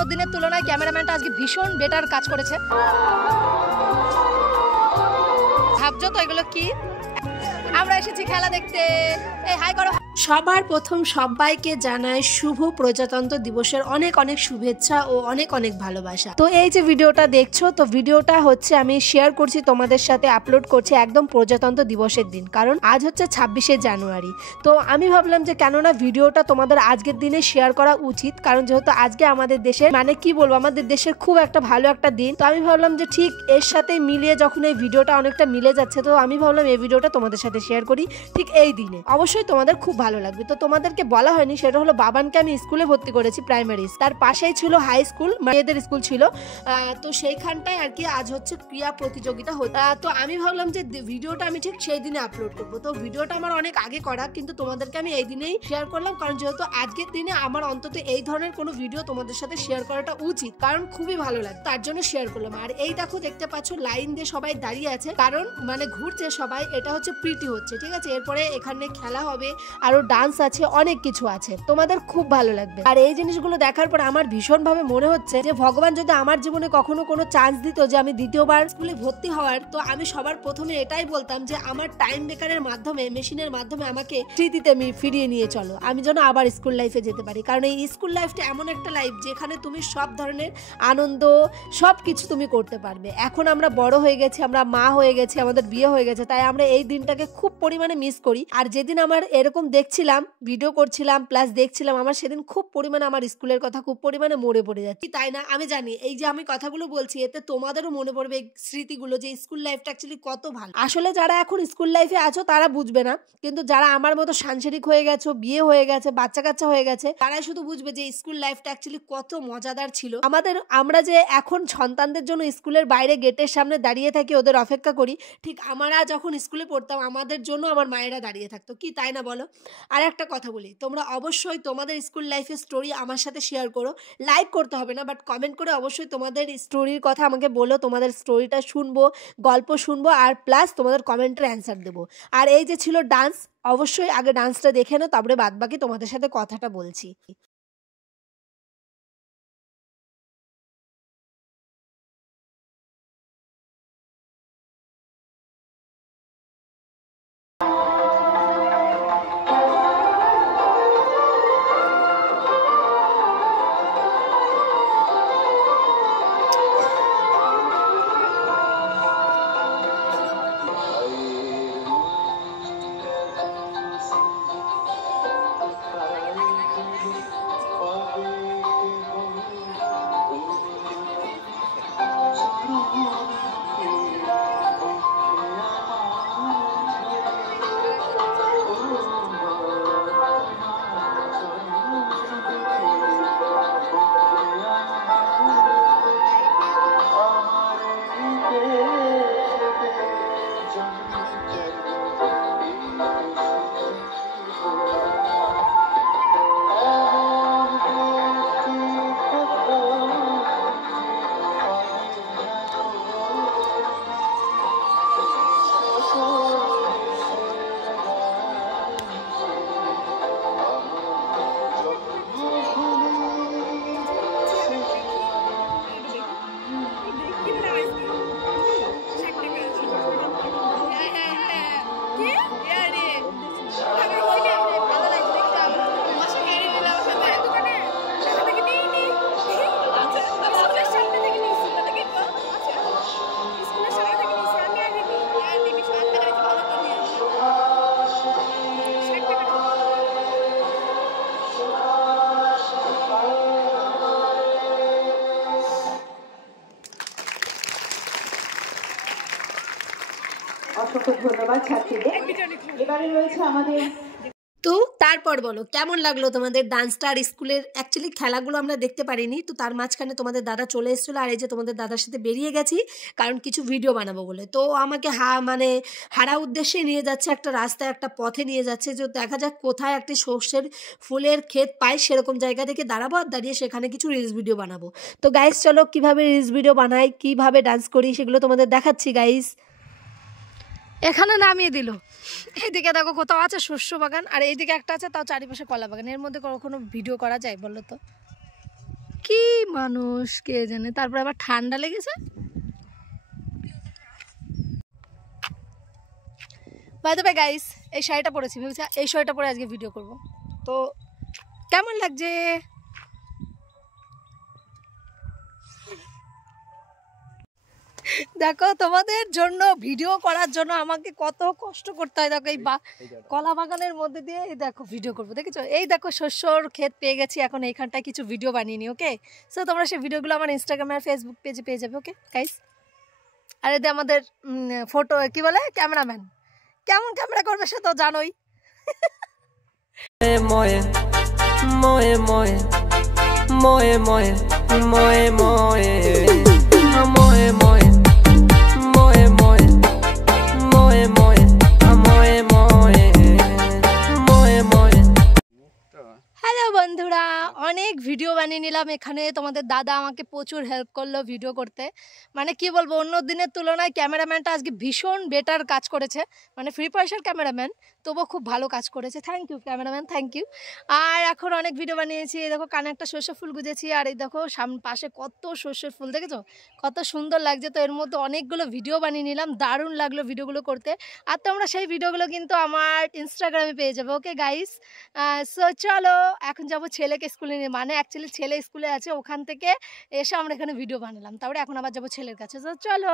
অন্য দিনের তুলনায় ক্যামেরাম্যানটা আজকে ভীষণ বেটার কাজ করেছে। ভাবছো তো এগুলো কি? আমরা এসেছি খেলা দেখতে। এই হাই করো। সবার প্রথম সবাইকে জানাই শুভ প্রজাতন্ত্র দিবসের অনেক অনেক শুভেচ্ছা ও অনেক অনেক ভালোবাসা। তো এই যে ভিডিওটা দেখছো, তো ভিডিওটা হচ্ছে আমি শেয়ার করছি তোমাদের সাথে, আপলোড করছি একদম প্রজাতন্ত্র দিবসের দিন, কারণ আজ হচ্ছে 26শে জানুয়ারি। তো আমি ভাবলাম যে কেননা ভিডিওটা তোমাদের আজকের দিনে শেয়ার করা উচিত, কারণ যেহেতু আজকে আমাদের দেশে মানে কি বলবো, আমাদের দেশের খুব একটা ভালো একটা দিন। তো আমি ভাবলাম যে ঠিক এর সাথে মিলিয়ে যখন এই ভিডিওটা অনেকটা মিলে যাচ্ছে, তো আমি ভাবলাম এই ভিডিওটা তোমাদের সাথে শেয়ার করি ঠিক এই দিনে। অবশ্যই তোমাদের খুব ভালো লাগবে। তো তোমাদেরকে বলা হয়নি, সেটা হলো বাবানকে আমি স্কুলে ভর্তি করেছি, প্রাইমারি, তার পাশেই ছিল হাই স্কুল, মেয়েদের স্কুল ছিল। তো সেইখানটায় আর কি আজ হচ্ছে ক্রীড়া প্রতিযোগিতা হতো। তো আমি ভাবলাম যে ভিডিওটা আমি ঠিক সেই দিনে আপলোড করবো। তো ভিডিওটা আমার অনেক আগে করা, কিন্তু তোমাদেরকে আমি এই দিনেই শেয়ার করলাম, কারণ যেহেতু আজকের দিনে আমার অন্তত এই ধরনের কোনো ভিডিও তোমাদের সাথে শেয়ার করাটা উচিত, কারণ খুবই ভালো লাগে, তার জন্য শেয়ার করলাম। আর এই দেখো, দেখতে পাচ্ছ লাইন দিয়ে সবাই দাঁড়িয়ে আছে, কারণ মানে ঘুরছে সবাই। এটা হচ্ছে প্রীতি হচ্ছে, ঠিক আছে। এরপরে এখানে খেলা হবে, আরো ডান্স আছে, অনেক কিছু আছে, তোমাদের খুব ভালো লাগবে। আর এই জিনিসগুলো দেখার পর আমার ভীষণ ভাবে মনে হচ্ছে যে ভগবান যদি আমার জীবনে কখনো কোনো চান্স দিত যে আমি দ্বিতীয়বার স্কুলে ভর্তি হওয়ার, তো আমি সবার প্রথমে এটাই বলতাম যে আমার টাইম বেকারের মাধ্যমে, মেশিনের মাধ্যমে আমাকে স্মৃতিতে ফিরিয়ে নিয়ে চলো, আমি যেন আবার স্কুল লাইফে যেতে পারি। কারণ এই স্কুল লাইফটা এমন একটা লাইফ যেখানে তুমি সব ধরনের আনন্দ সব কিছু তুমি করতে পারবে। এখন আমরা বড় হয়ে গেছি, আমরা মা হয়ে গেছি, আমাদের বিয়ে হয়ে গেছে, তাই আমরা এই দিনটাকে খুব পরিমাণে মিস করি। আর যেদিন আমার এরকম দেখছিলাম, ভিডিও করছিলাম প্লাস দেখছিলাম, আমার সেদিন খুব পরিমাণে আমার স্কুলের কথা খুব পরিমাণে মনে পড়ে যাচ্ছে, তাই না? আমি জানি এই যে আমি কথাগুলো বলছি, এতে তোমাদেরও মনে পড়বে এই স্মৃতিগুলো, যে স্কুল লাইফটা অ্যাকচুয়ালি কত ভালো। আসলে যারা এখন স্কুল লাইফে আছো তারা বুঝবে না, কিন্তু যারা আমার মতো সাংসারিক হয়ে গেছো, বিয়ে হয়ে গেছে, বাচ্চা কাচ্চা হয়ে গেছে, তারাই শুধু বুঝবে যে স্কুল লাইফটা অ্যাকচুয়ালি কত মজাদার ছিল। আমরা যে এখন সন্তানদের জন্য স্কুলের বাইরে গেটের সামনে দাঁড়িয়ে থাকি, ওদের অপেক্ষা করি, ঠিক আমরা যখন স্কুলে পড়তাম আমাদের জন্য আমার মায়েরা দাঁড়িয়ে থাকতো, কি তাই না বলো? আর একটা কথা বলি, তোমরা অবশ্যই তোমাদের স্কুল লাইফের স্টোরি আমার সাথে শেয়ার করো। লাইক করতে হবে না, বাট কমেন্ট করে অবশ্যই তোমাদের স্টোরির কথা আমাকে বলো, তোমাদের স্টোরিটা শুনবো, গল্প শুনবো, আর প্লাস তোমাদের কমেন্টের অ্যান্সার দেবো। আর এই যে ছিল ডান্স, অবশ্যই আগে ডান্সটা দেখে নাও, তারপরে বাদবাকি তোমাদের সাথে কথাটা বলছি। অসংখ্য ধন্যবাদ ছাত্রীদের। এবারে রয়েছে আমাদের। তো তারপর বলো কেমন লাগলো তোমাদের ডান্সটা? আর স্কুলের অ্যাকচুয়ালি খেলাগুলো আমরা দেখতে পারিনি, তো তার মাঝখানে তোমাদের দাদা চলে এসেছিলো, আর এই যে তোমাদের দাদার সাথে বেরিয়ে গেছি কারণ কিছু ভিডিও বানাবো বলে। তো আমাকে হারা উদ্দেশ্যে নিয়ে যাচ্ছে, একটা রাস্তায় একটা পথে নিয়ে যাচ্ছে, যে দেখা যাক কোথায় একটি সর্ষের ফুলের ক্ষেত পাই, সেরকম জায়গা থেকে দাঁড়াবো, আর দাঁড়িয়ে সেখানে কিছু রিলস ভিডিও বানাবো। তো গাইস চলো কিভাবে রিলস ভিডিও বানাই, কিভাবে ডান্স করি সেগুলো তোমাদের দেখাচ্ছি গাইস। এখানে নামিয়ে দিল, এইদিকে দেখো কোথাও আছে শস্য বাগান, আর এইদিকে একটা আছে তাও চারিপাশে কলা বাগান, এর মধ্যে কখনো ভিডিও করা যায় বলো তো? কি মানুষ কে জানে, তারপর আবার ঠান্ডা লেগেছে। বাই দ্য ওয়ে গাইস, এই শাড়িটা পরেছি, ভেবেছি এই শাড়িটা পরে আজকে ভিডিও করব। তো কেমন লাগছে? দেখো তোমাদের জন্য ভিডিও করার জন্য আমাকে কত কষ্ট করতে হয়। দেখো এই কলা বাগানের মধ্যে দিয়ে এই দেখো ভিডিও করবো, দেখেছো? এই দেখো শস্যর ক্ষেত পেয়ে গেছি, এখন এইখানটায় কিছু ভিডিও বানিয়ে নি। ওকে, সো তোমরা সেই ভিডিওগুলো আমার ইনস্টাগ্রাম আর ফেসবুক পেজে পেয়ে যাবে। ওকে গাইস, আর এতে আমাদের ফটো কি বলে ক্যামেরাম্যান, কেমন ক্যামেরা করবে সে তো জানোই। ময়ে ময়ে ময়ে ময়ে ময়ে ময়ে ময়ে ময়ে ময়ে ময়ে ময়ে ময়ে ময়ে ময়ে ময়ে ময়ে ময়ে। হ্যালো বন্ধুরা, অনেক ভিডিও বানিয়ে নিলাম এখানে। তোমাদের দাদা আমাকে প্রচুর হেল্প করলো ভিডিও করতে। মানে কি বলবো, অন্য দিনের তুলনায় ক্যামেরাম্যানটা আজকে ভীষণ বেটার কাজ করেছে। মানে ফ্রি পয়সার ক্যামেরাম্যান, তবুও খুব ভালো কাজ করেছে। Thank you cameraman, thank you. আর এখন অনেক ভিডিও বানিয়েছি। এই দেখো কানে একটা সর্ষে ফুল গুজেছি, আর এই দেখো পাশে কত সর্ষের ফুল, দেখেছো কত সুন্দর লাগছে। তো এর মধ্যে অনেকগুলো ভিডিও বানিয়ে নিলাম, দারুণ লাগলো ভিডিওগুলো করতে। আর তোমরা সেই ভিডিওগুলো কিন্তু আমার ইনস্টাগ্রামে পেয়ে যাবে। ওকে গাইস, সো চলো এখন যাবো ছেলেকে স্কুলে নিয়ে। মানে অ্যাকচুয়ালি ছেলে স্কুলে আছে, ওখান থেকে এসে আমরা এখানে ভিডিও বানালাম, তারপরে এখন আবার যাবো ছেলের কাছে। তো চলো।